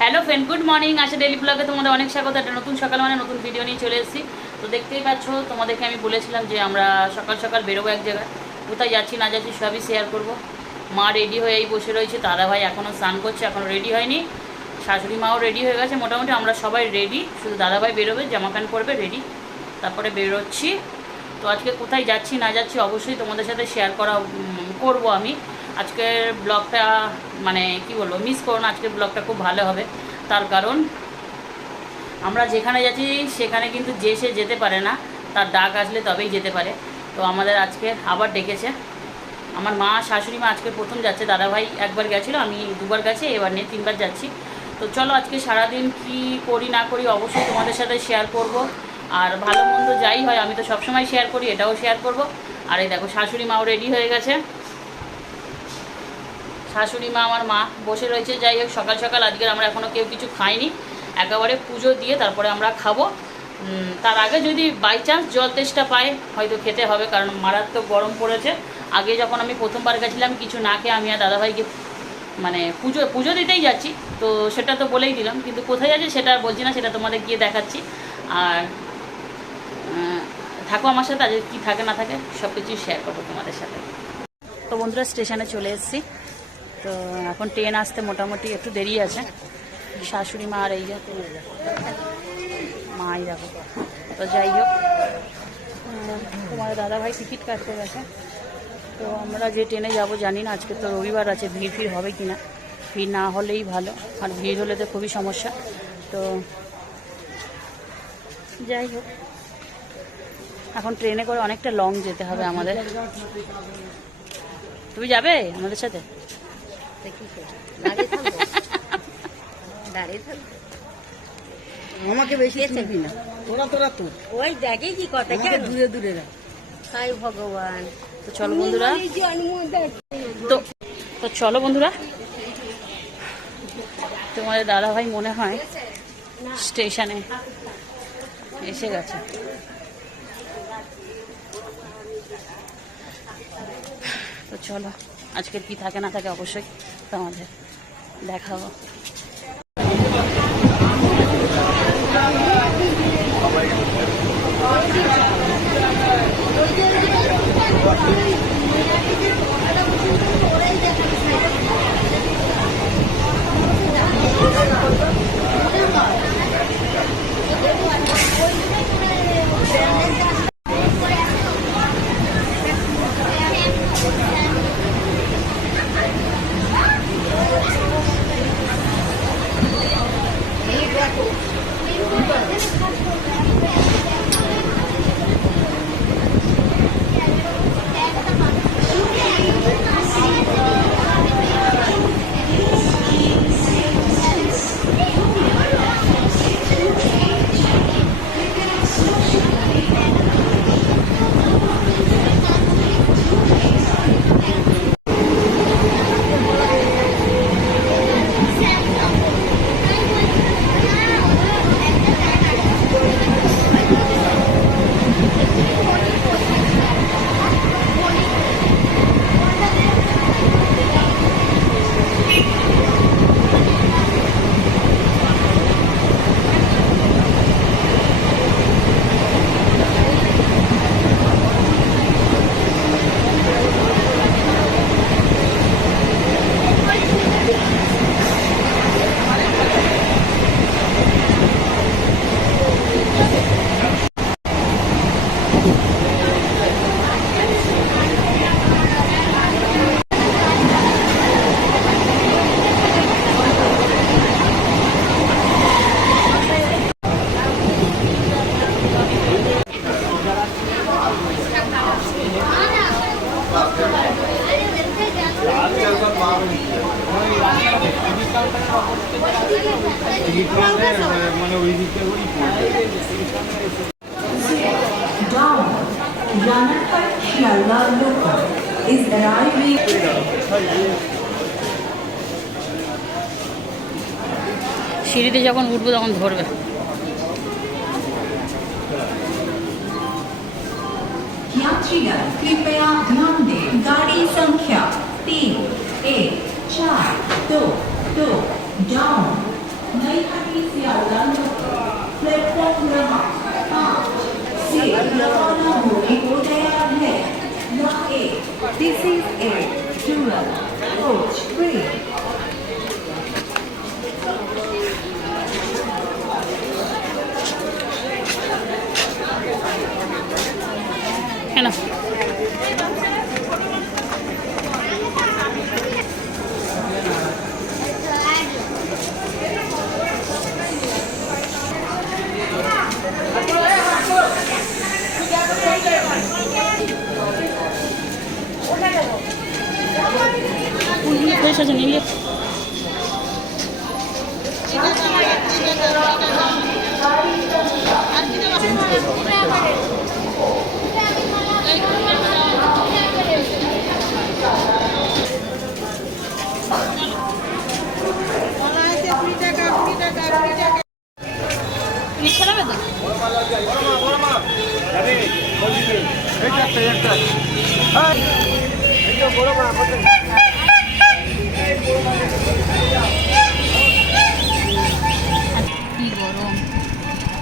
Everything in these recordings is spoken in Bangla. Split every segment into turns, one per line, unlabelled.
হ্যালো ফ্রেন্ড গুড মর্নিং আশা ডেলি ব্লগে তোমাদের অনেক স্বাগত। একটা নতুন সকাল মানে নতুন ভিডিও নিয়ে চলে এসেছি। তো দেখতেই পাচ্ছ, তোমাদেরকে আমি বলেছিলাম যে আমরা সকাল সকাল বেরোবো এক জায়গায়। কোথায় যাচ্ছি, না যাচ্ছি সবই শেয়ার করব। মা রেডি হয়ে এই বসে রয়েছে, দাদা ভাই এখনও স্নান করছে এখনও রেডি হয়নি। শাশুড়ি মাও রেডি হয়ে গেছে, মোটামুটি আমরা সবাই রেডি শুধু দাদা ভাই বেরোবে, জামা প্যান্ট পরবে রেডি তারপরে বেরোচ্ছি। তো আজকে কোথায় যাচ্ছি, না যাচ্ছি অবশ্যই তোমাদের সাথে শেয়ার করা করব আমি। আজকের ব্লগটা মানে কি বলব মিস করো না, আজকের ব্লগটা খুব ভালো হবে। তার কারণ, আমরা যেখানে যাচ্ছি, সেখানে কিন্তু যে সে যেতে পারে না, তার ডাক আসলে তবেই যেতে পারে। তো আমাদের আজকে আবার ডেকেছে। আমার মা, শাশুড়ি মা আজকে প্রথম যাচ্ছে। দাদাভাই একবার গেছিল, আমি দুবার গেছি, এবার নিয়ে তিনবার যাচ্ছি। তো চলো, আজকে সারাদিন কি করি, না করি অবশ্যই তোমাদের সাথে শেয়ার করব। আর ভালো মন্দ যাই হয়, আমি তো সবসময় শেয়ার করি, এটাও শেয়ার করব। আর এই দেখো, শাশুড়ি মাও রেডি হয়ে গেছে। শাশুড়ি মা, আমার মা বসে রয়েছে। যাই হোক, সকাল সকাল আজকের আমরা এখনও কেউ কিছু খাইনি। একেবারে পুজো দিয়ে তারপরে আমরা খাব। তার আগে যদি বাই চান্স জল তেষ্টা পাই হয়তো খেতে হবে, কারণ মারাত্মক গরম পড়েছে। আগে যখন আমি প্রথমবার গেছিলাম, কিছু না খেয়ে আমি আর দাদাভাইকে মানে পুজো পুজো দিতেই যাচ্ছি। তো সেটা তো বলেই দিলাম। কিন্তু কোথায় যাচ্ছি সেটা বলছি না, সেটা তোমাদের গিয়ে দেখাচ্ছি। আর থাকো আমার সাথে, আজকে কী থাকে না থাকে সব কিছুই শেয়ার করব তোমাদের সাথে। তো বন্ধুরা স্টেশনে চলে এসেছি। তো এখন ট্রেন আসতে মোটামুটি একটু দেরি আছে। শাশুড়ি মা আর এই যে মাই দেখো। তো যাই হোক তোমার দাদাভাই টিকিট কাটতে গেছে। তো আমরা যে ট্রেনে যাব জানি না, আজকে তো রবিবার আছে, ভিড় ফির হবে কি না? ভিড় না হলেই ভালো, আর ভিড় হলে তো খুবই সমস্যা। তো যাই হোক, এখন ট্রেনে করে অনেকটা লং যেতে হবে আমাদের। তুমি যাবে আমাদের সাথে?
তা কি করব? দাঁড়িয়ে থাকব? দাঁড়িয়ে থাকব?
আমাকে বেশি না। তোরা তোরা তো
ওই দেখে কি কথা কেন?
দূরে দূরে রাখ।
হাই ভগবান।
তো চলো বন্ধুরা। তো তো চলো বন্ধুরা। তোমাদের দাদা ভাই মনে হয় স্টেশনে এসে গেছে। তো চলো আজকের কি থাকে না থাকে অবশ্যই। তোমাদের দেখাবো।
মানে
সিঁড়িতে যখন উঠবো তখন ধরবে
यात्रीगण कृपया ध्यान दें गाड़ी संख्या तीन एक चार दो दो डाउन
কেন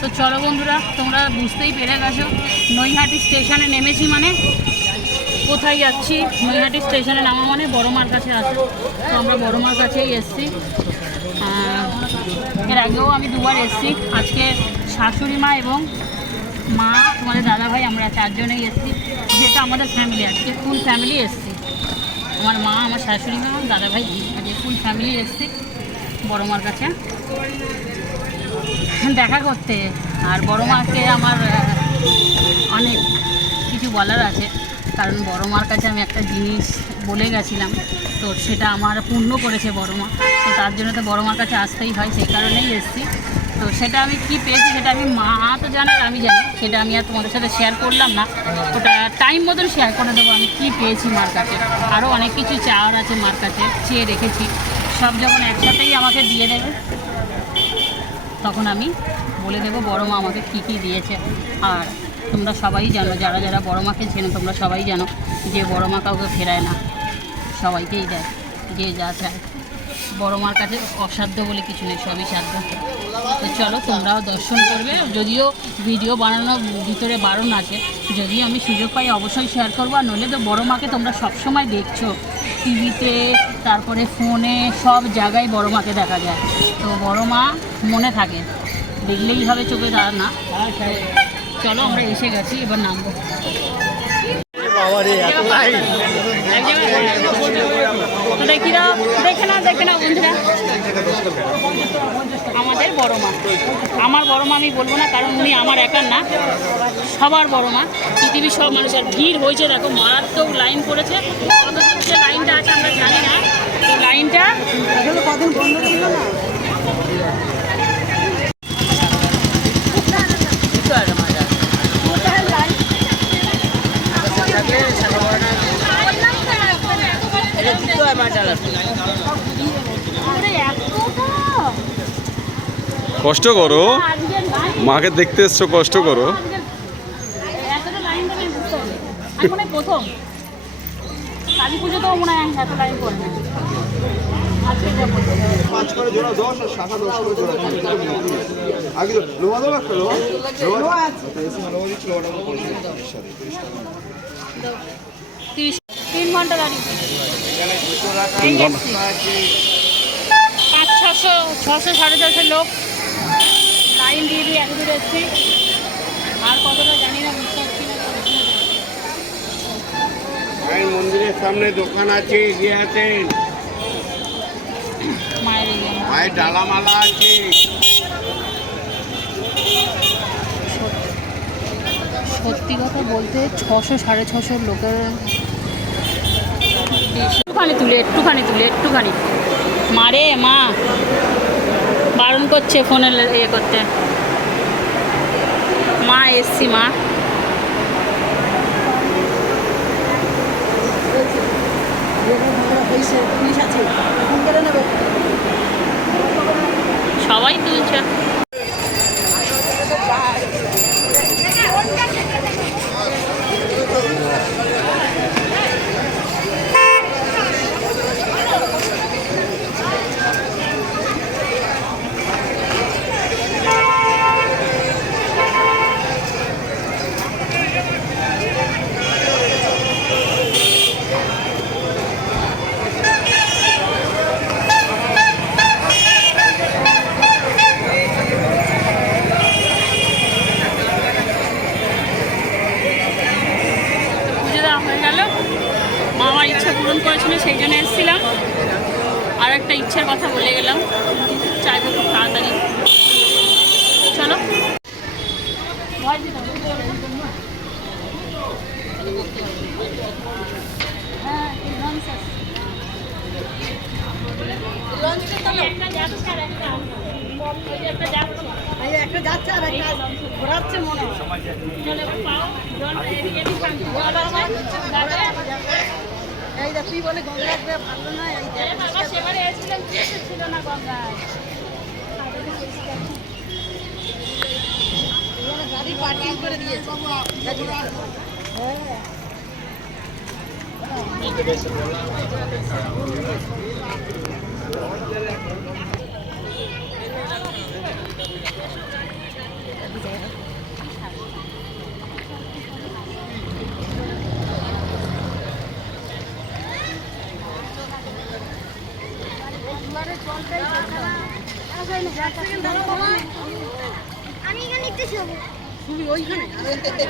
তো চলো বন্ধুরা, তোমরা বুঝতেই পেরে গেছো, নৈহাটি স্টেশনে নেমেছি মানে। কোথায় যাচ্ছি? নৈহাটি স্টেশনে নামা মানে বড়মার কাছে আছে তো আমরা বড়মার কাছেই এসছি। এর আগেও আমি দুবার এসছি। আজকে শাশুড়ি মা এবং মা, তোমাদের দাদা ভাই, আমরা চারজনেই এসেছি। যেটা আমাদের ফ্যামিলি আজকে ফুল ফ্যামিলি এসেছি। আমার মা, আমার শাশুড়ি মা, আমার দাদা ভাই, আজকে ফুল ফ্যামিলি এসছি বড়মার কাছে। দেখা করতে। আর বড় মাকে আমার অনেক কিছু বলার আছে। কারণ বড় মার কাছে আমি একটা জিনিস বলে গেছিলাম। তো সেটা আমার পূর্ণ করেছে বড় মা তো তার জন্য তো বড় মার কাছে আসতেই হয়, সেই কারণেই এসেছি। তো সেটা আমি কি পেয়েছি সেটা আমি মা তো জানে আমি জানি। সেটা আমি আর তোমাদের সাথে শেয়ার করলাম না। ওটা টাইম মতন শেয়ার করে দেবো, আমি কী পেয়েছি মার কাছে। আরও অনেক কিছু চাওয়ার আছে মার কাছে, চেয়ে রেখেছি। সব যখন একসাথেই আমাকে দিয়ে দেবে, তখন আমি বলে দেবো, বড় মা আমাকে কী কী দিয়েছে। আর তোমরা সবাই জানো, যারা যারা বড় মাকে চেনো তোমরা সবাই জানো যে বড় মা কাউকে ফেরায় না। সবাইকেই দেয়, যে যা চায়। বড় মার কাছে অসাধ্য বলে কিছু নেই, সবই সাধ্য। তো চলো, তোমরাও দর্শন করবে। যদিও ভিডিও বানানোর ভিতরে বারণ আছে যদিও আমি সুযোগ পাই অবশ্যই শেয়ার করব। আর নইলে তো বড় মাকে তোমরা সবসময় দেখছ। টিভিতে, তারপরে ফোনে সব জায়গায় বড় মাকে দেখা যায়। তো বড় মা মনে থাকে, দেখলেই হবে চোখে দাঁড়া না। চলো, আমরা এসে গেছি, এবার নামবো। এক জায়গায় তো দেখি না দেখে না দেখে না বন্ধুরা। আমাদের বড় মা। আমার বড় মা আমি বলব না কারণ উনি আমার একার না। সবার বড় মা। পৃথিবীর সব মানুষের ভিড় হয়েছে দেখো মারাত্মক লাইন পড়েছে যে লাইনটা আছে আমরা জানি না। লাইনটা
কদিন বন্ধ ছিল না
আরে এতটা
কষ্ট করো। মাকে দেখতে এসছো কষ্ট করো।
আগে
তিন ঘণ্টা দাঁড়িয়ে। পাঁচ ছশো ছশো সাড়ে ছশো লোক। লাইন দিয়ে দিয়ে এত দূর এসছি। আর কতটা জানি না বুঝতে পারছি না
মন্দিরের সামনে দোকান আছে ইয়ে আছে।
মায়ের
ডালামালা আছে।
সত্যি কথা বলতে ছশো সাড়ে ছশো লোকের একটুখানি তুলে একটুখানি তুলে, একটুখানি। মারে মা। বারণ করছে ফোনে ইয়ে করতে। মা, এসছি মা।
ছিল সেই জন্য এসেছিলাম। আর একটা
ইচ্ছার কথা
বলে গেলাম। চাইব খুব তাড়াতাড়ি। চলো। ঘোরাচ্ছে মনে হয়। তুই বলে গঙ্গা রাখবে ভালো না এই দেখ এখানে গাড়ি পার্কিং করে দিয়েছে হ্যাঁ
আমি এখানে একটু শোবো
শুবি ওইখানে
আরেকটা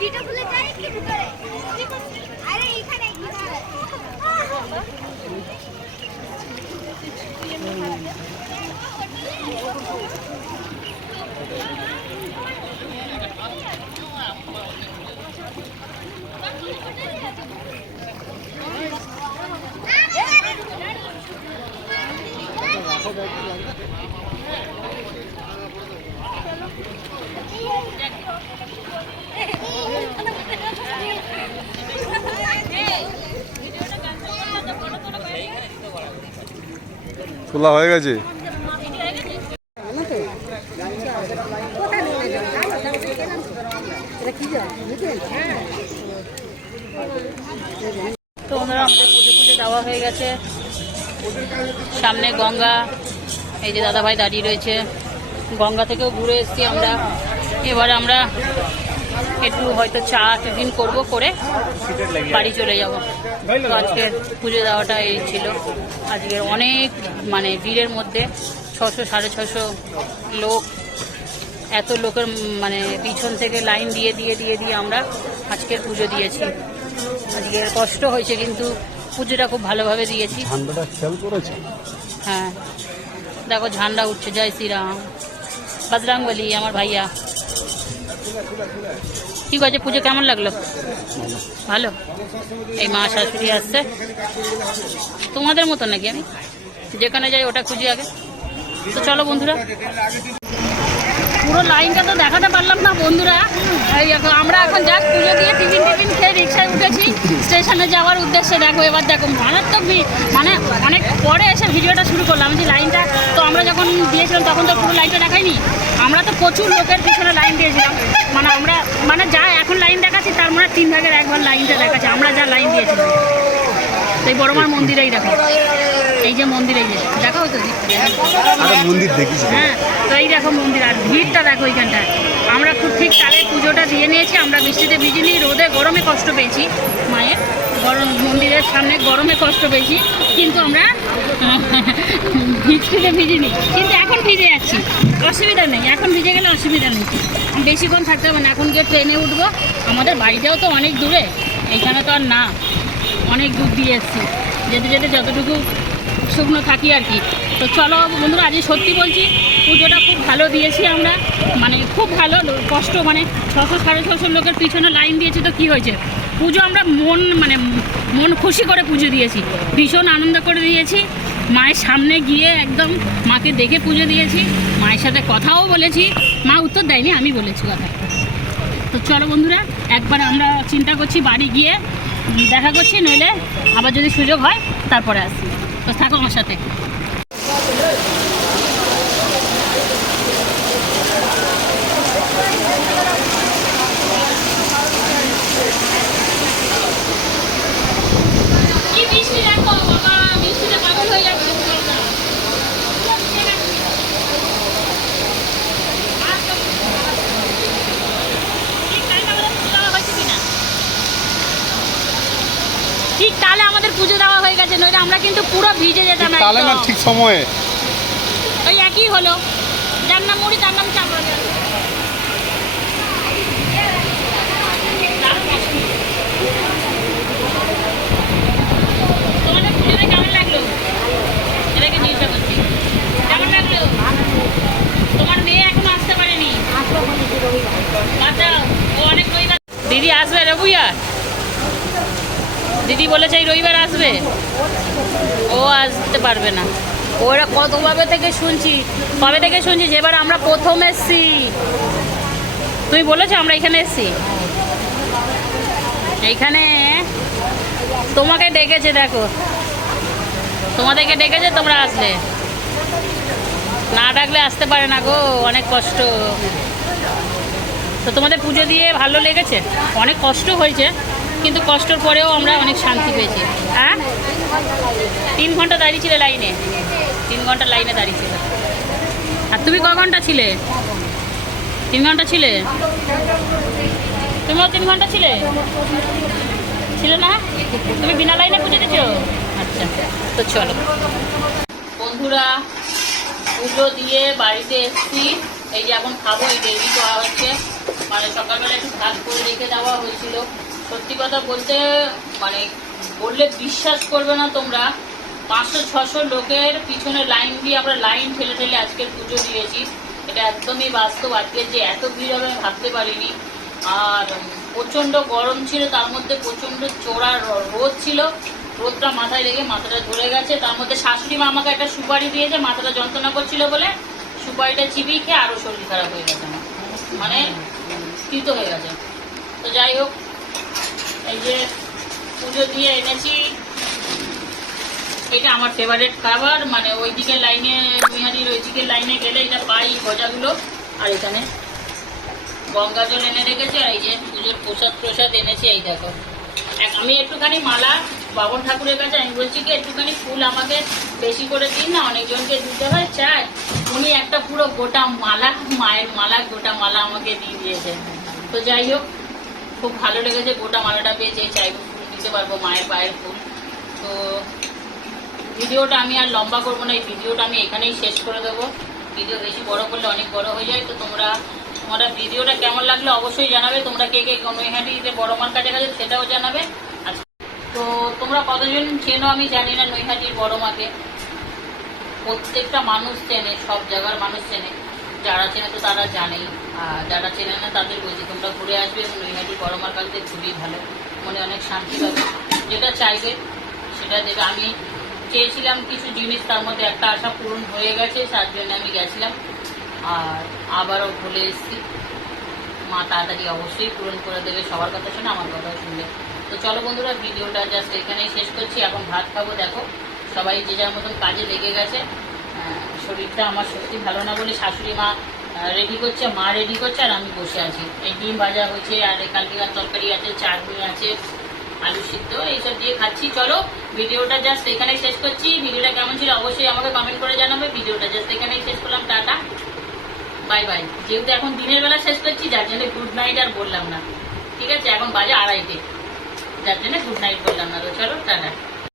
টিটো খুলে যায় কি ভিতরে? আরে এখানে এখানে
তোলা হয়ে গেছে?
তো ওনারা হয়ে গেছে। সামনে গঙ্গা, এই যে দাদাভাই দাঁড়িয়ে রয়েছে। গঙ্গা থেকেও ঘুরে এসেছি আমরা। এবার আমরা একটু হয়তো চা টিফিন করব করে বাড়ি চলে যাব। তো আজকে পুজো দেওয়াটা এই ছিল। আজকে অনেক মানে ভিড়ের মধ্যে ছশো সাড়ে ছশো লোক এত লোকের মানে পিছন থেকে লাইন দিয়ে দিয়ে দিয়ে দিয়ে আমরা আজকের পুজো দিয়েছি। আজকের কষ্ট হয়েছে কিন্তু পুজোটা খুব ভালোভাবে দিয়েছি। হ্যাঁ। দেখো ঝান্ডা উঠছে জয় শ্রীরাম। বজরাঙ্গলি আমার ভাইয়া। ঠিক আছে, পুজো কেমন লাগল? ভালো? এই মা শাশুড়ি আসছে। তোমাদের মতো নাকি আমি? যেখানে যাই ওটা খুঁজি আগে। তো চলো বন্ধুরা। পুরো লাইনটা তো দেখাতে পারলাম না বন্ধুরা। এই এখন আমরা এখন জাস্ট পুজো দিয়ে টিফিন টিফিন খেয়ে রিক্সায় উঠেছি। স্টেশনে যাওয়ার উদ্দেশ্যে দেখো, এবার দেখো মারাত্মক মানে অনেক পরে এসে ভিডিওটা শুরু করলাম। যে যখন দিয়েছিলাম তখন তো পুরো লাইনটা দেখাইনি আমরা তো প্রচুর লোকের পিছনে লাইন দিয়েছিলাম। মানে আমরা মানে যা এখন লাইন দেখাচ্ছি তার মানে তিন ভাগের একবার লাইনটা দেখাচ্ছি। আমরা যা লাইন দিয়েছিলাম। এই বড়মার মন্দিরেই দেখো। এই যে মন্দির এই যে দেখো তো
মন্দির দেখিস
হ্যাঁ তো এই দেখো মন্দির। আর ভিড়টা দেখো ওইখানটায় আমরা খুব ঠিক তালে পুজোটা দিয়ে নিয়েছি। আমরা বৃষ্টিতে ভিজিনি রোদে গরমে কষ্ট পেয়েছি মায়ের। গরম মন্দিরের সামনে গরমে কষ্ট পেয়েছি, কিন্তু আমরা বৃষ্টিতে ভিজিনি। কিন্তু এখন ভিজে যাচ্ছি। অসুবিধা নেই, এখন ভিজে গেলে অসুবিধা নেই। বেশিক্ষণ থাকতে হবে না, এখন গিয়ে ট্রেনে উঠবো। আমাদের বাড়িটাও তো অনেক দূরে, এইখানে তো আর না। অনেক দূর দিয়ে এসছি। যেতে যেতে যতটুকু শুকনো থাকি আর কি। তো চলো বন্ধুরা, আজকে সত্যি বলছি, পুজোটা খুব ভালো দিয়েছি আমরা। মানে খুব ভালো, কষ্ট মানে ছশো সাড়ে ছশো লোকের পিছনে লাইন দিয়েছে, তো কি হয়েছে? পুজো আমরা মন মানে মন খুশি করে পুজো দিয়েছি। ভীষণ আনন্দ করে দিয়েছি। মায়ের সামনে গিয়ে একদম মাকে দেখে পুজো দিয়েছি। মায়ের সাথে কথাও বলেছি। মা উত্তর দেয়নি, আমি বলেছি কথা। তো চলো বন্ধুরা, একবার আমরা চিন্তা করছি বাড়ি গিয়ে দেখা করছি, নইলে আবার যদি সুযোগ হয়, তারপরে আসি তো থাকো আমার সাথে কি বৃষ্টি দেখো বাবা বৃষ্টিতে পাগল হয়ে যাচ্ছে ঠিক তাহলে আমাদের পুজো দেওয়া হয়ে গেছে নইলে আমরা কিন্তু পুরো ভিজে যেতাম
তাহলে না ঠিক সময়ে।
ওই একই হলো। যার নাম মুড়ি তার নাম চামড়া জল। দারুণ মিষ্টি। তোমাদের পুজোটা কেমন লাগল এটাকে জিজ্ঞাসা করছি কেমন লাগল তোমার মেয়ে এখনও আসতে পারেনি বাঁচাও ও অনেক রবিবার দিদি আসবে রবিবার দিদি বলেছে এই রবিবার আসবে। ও আসতে পারবে না। ওরা কতভাবে থেকে শুনছি? কবে থেকে শুনছি? যে এবার আমরা প্রথম এসছি। তুমি বলেছ আমরা এখানে এসছি। এইখানে তোমাকে ডেকেছে দেখো। তোমাদেরকে ডেকেছে তোমরা আসলে। না ডাকলে আসতে পারে না গো অনেক কষ্ট। তো তোমাদের পুজো দিয়ে ভালো লেগেছে অনেক কষ্ট হয়েছে। কিন্তু কষ্টর পরেও আমরা অনেক শান্তি পেয়েছি। হ্যাঁ? তিন ঘণ্টা দাঁড়িয়ে ছিলে লাইনে? তিন ঘণ্টা লাইনে দাঁড়িয়ে ছিলে আর তুমি ক ঘণ্টা ছিলে? তিন ঘণ্টা ছিলে? তুমিও তিন ঘণ্টা ছিলে? ছিল না? তুমি বিনা লাইনে পুজো দিছো আচ্ছা তো চলো। বন্ধুরা, পুজো দিয়ে বাড়িতে এসেছি। এই যে এখন খাব, এই রেডি করা হচ্ছে। মানে সকালবেলা একটু ভাত করে রেখে দেওয়া হয়েছিল। সত্যি কথা বলতে মানে বললে বিশ্বাস করবে না তোমরা। পাঁচশো, ছশো লোকের পিছনে লাইন দিয়ে আমরা লাইন ঠেলে ঠেলে আজকের পুজো দিয়েছি। এটা একদমই বাস্তব। আজকে যে এত ভিড় হবে ভাবতে পারিনি। আর প্রচণ্ড গরম ছিল, তার মধ্যে প্রচণ্ড চোরা রোদ ছিল। রোদটা মাথায় লেগে মাথাটা ধরে গেছে। তার মধ্যে শাশুড়ি মা আমাকে একটা সুপারি দিয়েছে, মাথাটা যন্ত্রণা করছিল বলে সুপারিটা চিবিয়ে খেয়ে আরও শরীর খারাপ হয়ে গেছে মানে স্থিত হয়ে গেছে। তো যাই হোক এই যে পুজো দিয়ে এনেছি। এটা আমার ফেভারিট খাবার মানে ওই দিকের লাইনে বিহারির ওই দিকের লাইনে গেলে এটা পাই গজাগুলো। আর এখানে গঙ্গা জল এনে রেখেছে, আর এই যে পুজোর প্রসাদ প্রসাদ এনেছি, এই দেখো। আমি একটুখানি মালা বাবন ঠাকুরের কাছে, আমি বলছি কি, একটুখানি ফুল আমাকে বেশি করে দিন না, অনেকজনকে দিতে হয়, চাই। উনি একটা পুরো গোটা মালা, মায়ের মালা, গোটা মালা আমাকে দিয়ে দিয়েছে তো যাই হোক খুব ভালো লেগেছে, গোটা মালাটা পেয়ে ফুল দিতে পারব মায়ের পায়ের ফুল। তো ভিডিওটা আমি আর লম্বা করব না, এই ভিডিওটা আমি এখানেই শেষ করে দেবো। ভিডিও বেশি বড় করলে অনেক বড় হয়ে যায়, তো তোমরা তোমরা ভিডিওটা কেমন লাগল অবশ্যই জানাবে। তোমরা কে কে নৈহাটিতে বড় মার কাছে গেছে সেটাও জানাবে। আচ্ছা তো তোমরা কতজন চেনো আমি জানি না, নৈহাটির বড় মাকে। প্রত্যেকটা মানুষ চেনে, সব জায়গার মানুষ চেনে। যারা চেনে তো তারা জানেই। আর যারা চেনে না তাদের বলছি তোমরা ঘুরে আসবে এবং নৈহাটি বড় মার কাছে খুবই ভালো। মনে অনেক শান্তি পাবে। যেটা চাইবে সেটা দেবে। আমি চেয়েছিলাম কিছু জিনিস তার মধ্যে একটা আশা পূরণ হয়ে গেছে তার জন্য আমি গেছিলাম। আর আবারও ভুলে এসেছি। মা তাড়াতাড়ি অবশ্যই পূরণ করে দেবে। সবার কথা শুনে আমার কথাও শুনবে। তো চলো বন্ধুরা ভিডিওটা জাস্ট এখানেই শেষ করছি। এখন ভাত খাব দেখো। সবাই যে যার মতন কাজে লেগে গেছে আহ, শরীরটা আমার সত্যি ভালো না বলে শাশুড়ি মা রেডি করছে, মা রেডি করছে, আর আমি বসে আছি। এই ডিম ভাজা হয়েছে, আর কালকেকার তরকারি আছে, চাটনি আছে, আলু সিদ্ধ, এইসব দিয়ে খাচ্ছি। চলো, ভিডিওটা জাস্ট এখানেই শেষ করছি। ভিডিওটা কেমন ছিল অবশ্যই আমাকে কমেন্ট করে জানাবে। ভিডিওটা জাস্ট এখানেই শেষ করলাম, টাটা। বাই বাই যেহেতু এখন দিনের বেলা শেষ করছি, যার জন্য গুড নাইট আর বললাম না। ঠিক আছে, এখন বাজে আড়াইটে। যার জন্য গুড নাইট বললাম না তো। চলো, টাটা।